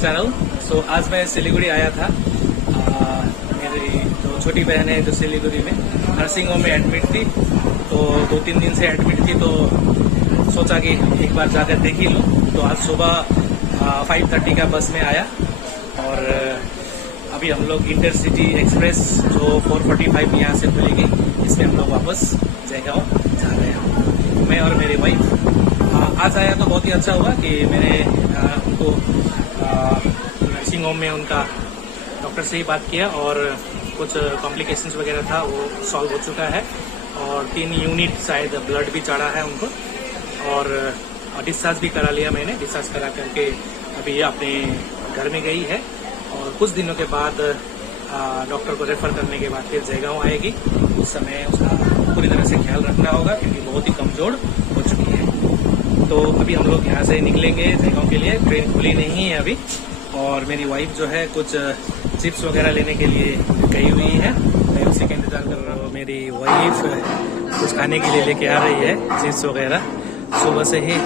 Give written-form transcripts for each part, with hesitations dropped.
चाह रहा हूँ। सो आज मैं सिलीगुड़ी आया था। मेरी जो छोटी बहन है जो सिलीगुड़ी में नर्सिंग होम में एडमिट थी, तो 2-3 दिन से एडमिट थी, तो सोचा कि एक बार जाकर देख ही लूँ। तो आज सुबह 5:30 का बस में आया और अभी हम लोग इंटरसिटी एक्सप्रेस जो 4:45 यहाँ से खुलेगी, इसमें हम लोग वापस जयगांव जा रहे हैं, मैं और मेरी वाइफ। आज आया तो बहुत ही अच्छा हुआ कि मैंने उनको नर्सिंग होम में उनका डॉक्टर से ही बात किया और कुछ कॉम्प्लिकेशंस वगैरह था वो सॉल्व हो चुका है और 3 यूनिट शायद ब्लड भी चढ़ा है उनको और डिस्चार्ज भी करा लिया मैंने। डिस्चार्ज करा करके अभी ये अपने घर में गई है और कुछ दिनों के बाद डॉक्टर को रेफर करने के बाद फिर जयगांव आएगी। उस समय उसका पूरी तरह से ख्याल रखना होगा क्योंकि बहुत ही कमजोर हो चुकी है। तो अभी हम लोग यहाँ से निकलेंगे जयगांव के लिए। ट्रेन खुली नहीं है अभी और मेरी वाइफ जो है कुछ चिप्स वगैरह लेने के लिए गई हुई है, मैं उसी का इंतजार कर रहा हूँ। मेरी वाइफ कुछ खाने के लिए लेके आ रही है चिप्स वगैरह। सुबह से ही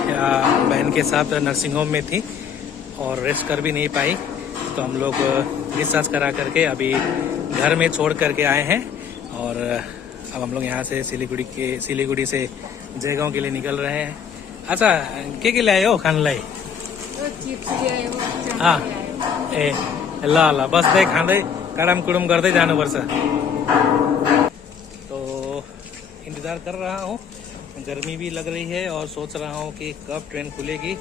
बहन के साथ नर्सिंग होम में थी और रेस्ट कर भी नहीं पाई, तो हम लोग डिस्चार्ज करा करके अभी घर में छोड़ करके आए हैं और अब हम लोग यहाँ से सिलीगुड़ी से जयगांव के लिए निकल रहे हैं। अच्छा, के ल्यायो हो खान लाई? ए ल बस्दै खाँदै काडम कुडम गर्दै जानुपर्छ। तो इंतजार कर रहा हूँ, गर्मी भी लग रही है और सोच रहा हूँ कि कब ट्रेन खुलेगी।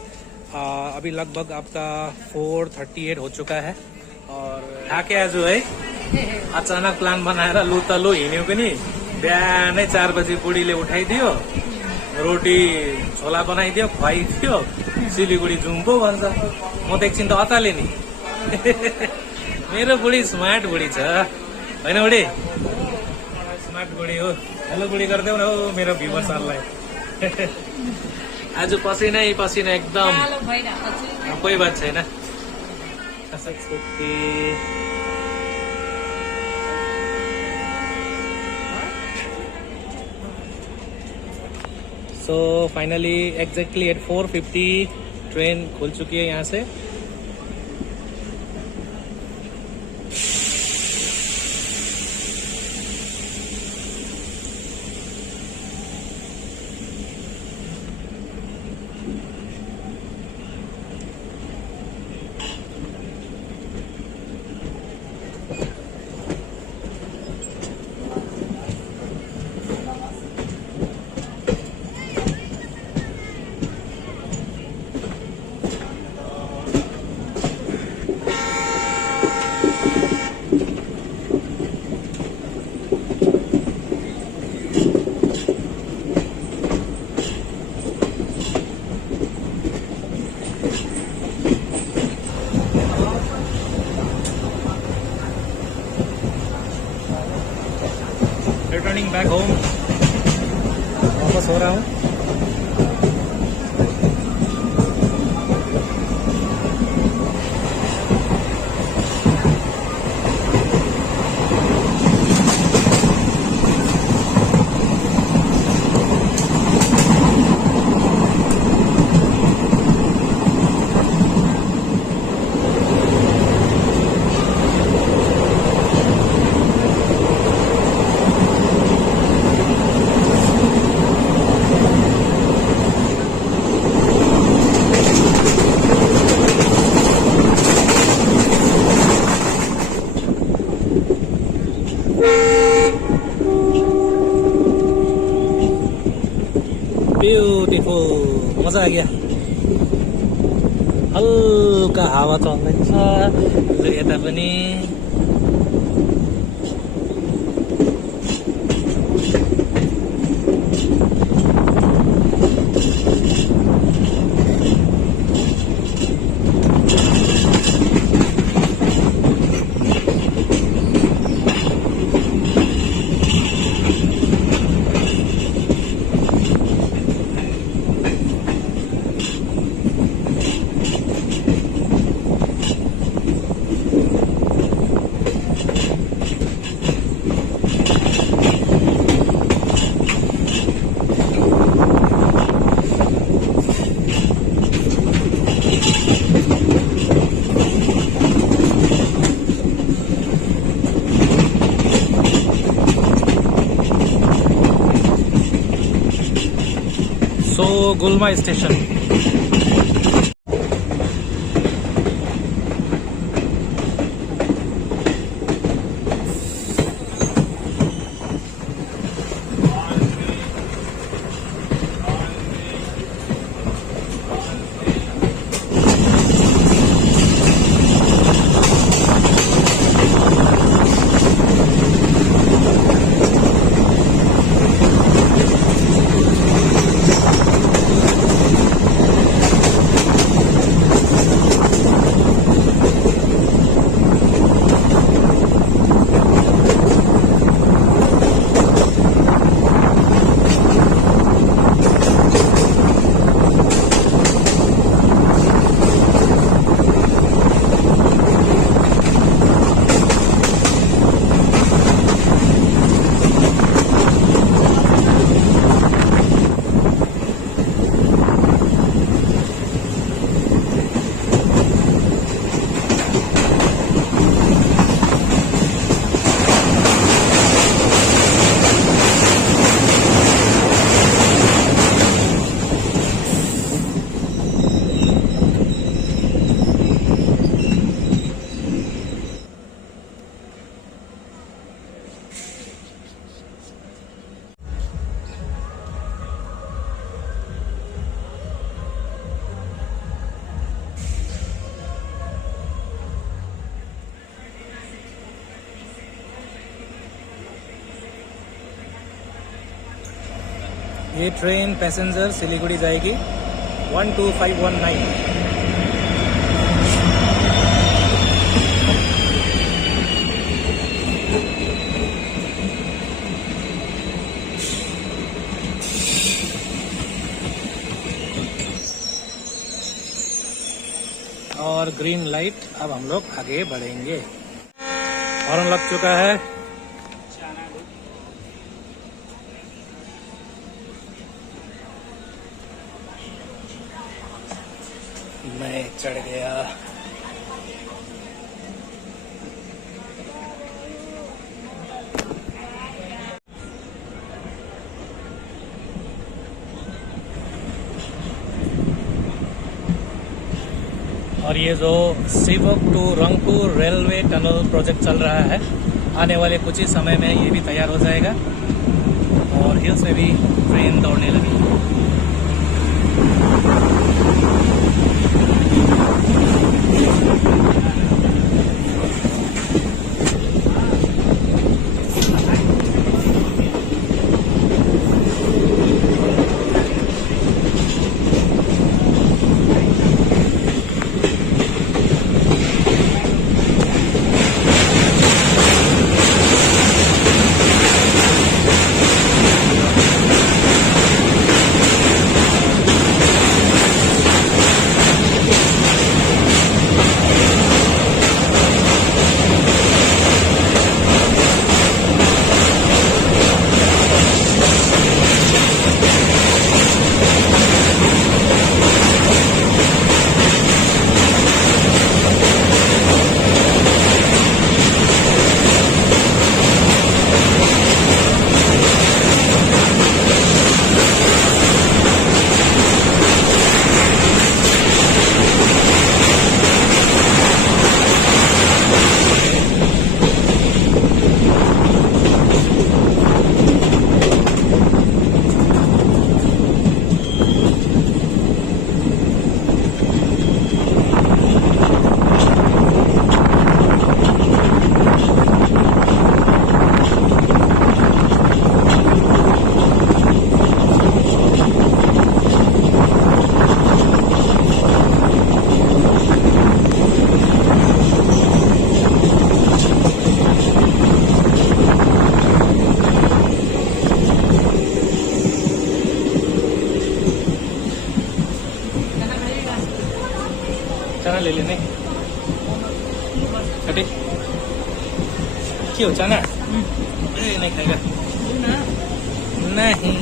अभी लगभग आपका 4:38 हो चुका है और थाके आज है। अचानक प्लान बनाएर लु त लु हिँड्यो पनि। बिहानै 4 बजी बुढीले उठाइदियो, रोटी छोला बनाइदियो, खुवाइदियो, सिलीगुडी जुम्पो भन्छ। म त एकछिन त अताले नि। मेरो बुढी स्मार्ट बुढी छ होइन बुढी? स्मार्ट बुढी हो। हेलो बुढी गरिदेऊ न हो मेरो भ्युवर्सहरूलाई। आज पसिनै पसिना एकदम। कोही बात छैन। सो फाइनली एग्जैक्टली एट 4:50 ट्रेन खुल चुकी है यहाँ से। रिटर्निंग बैक होम, वापस हो रहा हूँ। ब्यूटीफुल, मजा आ गया। हल्का हावा चल्दैछ यता पनि। गुलमा स्टेशन। ये ट्रेन पैसेंजर सिलीगुड़ी जाएगी 12519। और ग्रीन लाइट, अब हम लोग आगे बढ़ेंगे। हॉर्न लग चुका है। मैं चढ़ गया। और ये जो Sevoke to Rangpur railway tunnel project चल रहा है, आने वाले कुछ ही समय में ये भी तैयार हो जाएगा और हिल्स में भी ट्रेन दौड़ने लगी। चना ले लेने कटे क्यों चना नहीं खाएगा नहीं।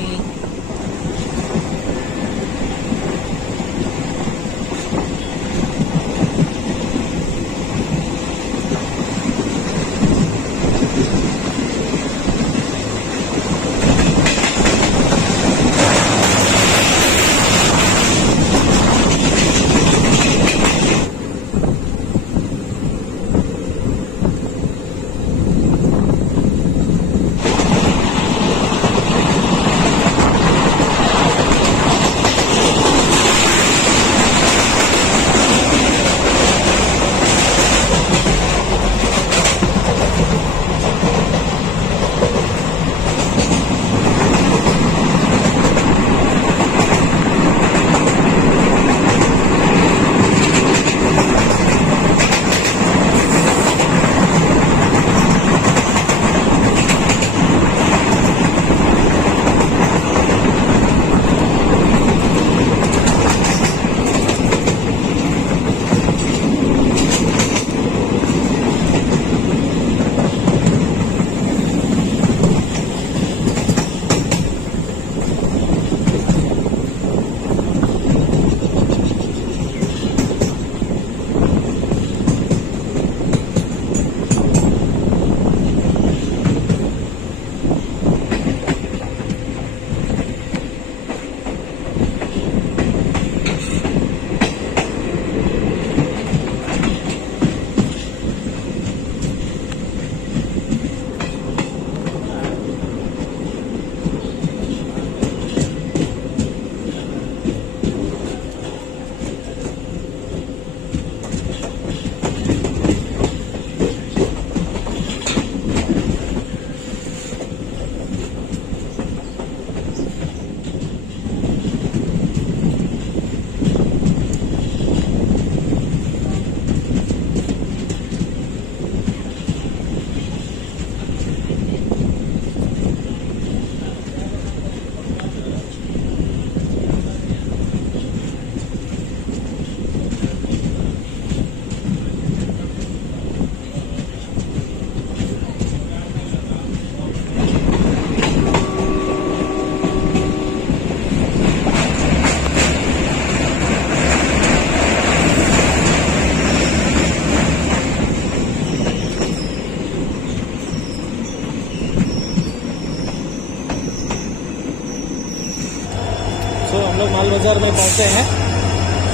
लोग माल बाजार में पहुंचे हैं,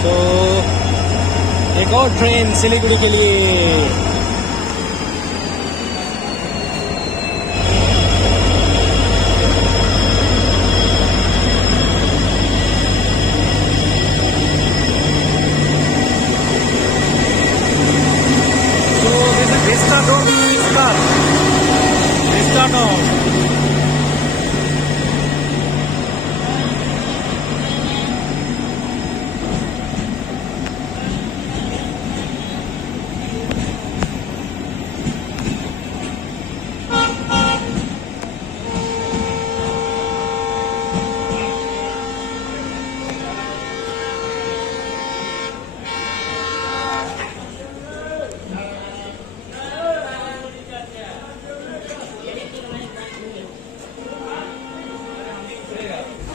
तो एक और ट्रेन सिलीगुड़ी के लिए।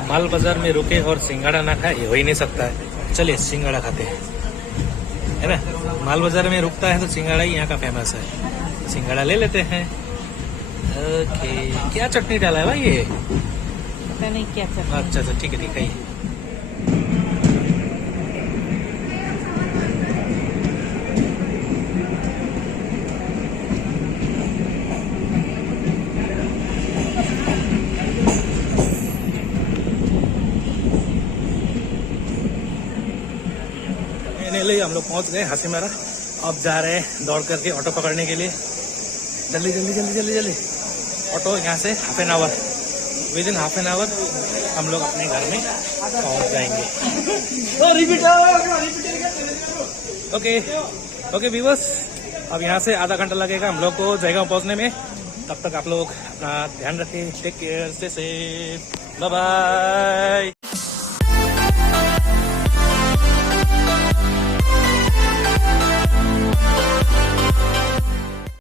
माल बाजार में रुके और सिंगाड़ा ना खाए हो ही नहीं सकता है। चलिए सिंगाड़ा खाते हैं, है ना। माल बाजार में रुकता है तो सिंगाड़ा ही यहाँ का फेमस है। सिंगाड़ा ले लेते हैं। ओके, क्या चटनी डाला है भाई ये? पता नहीं क्या चटनी। अच्छा अच्छा, ठीक है ठीक है। हम लोग पहुंच गए हासीमारा। अब जा रहे हैं दौड़ करके ऑटो पकड़ने के लिए। जल्दी जल्दी जल्दी जल्दी जल्दी। ऑटो यहाँ से half an hour, with in half an hour हम लोग अपने घर में पहुंच जाएंगे। ओके ओके व्यूअर्स, अब यहाँ से आधा घंटा लगेगा हम लोग को जयगांव पहुंचने में। तब तक आप लोग अपना ध्यान रखें। Take care, stay safe, bye bye.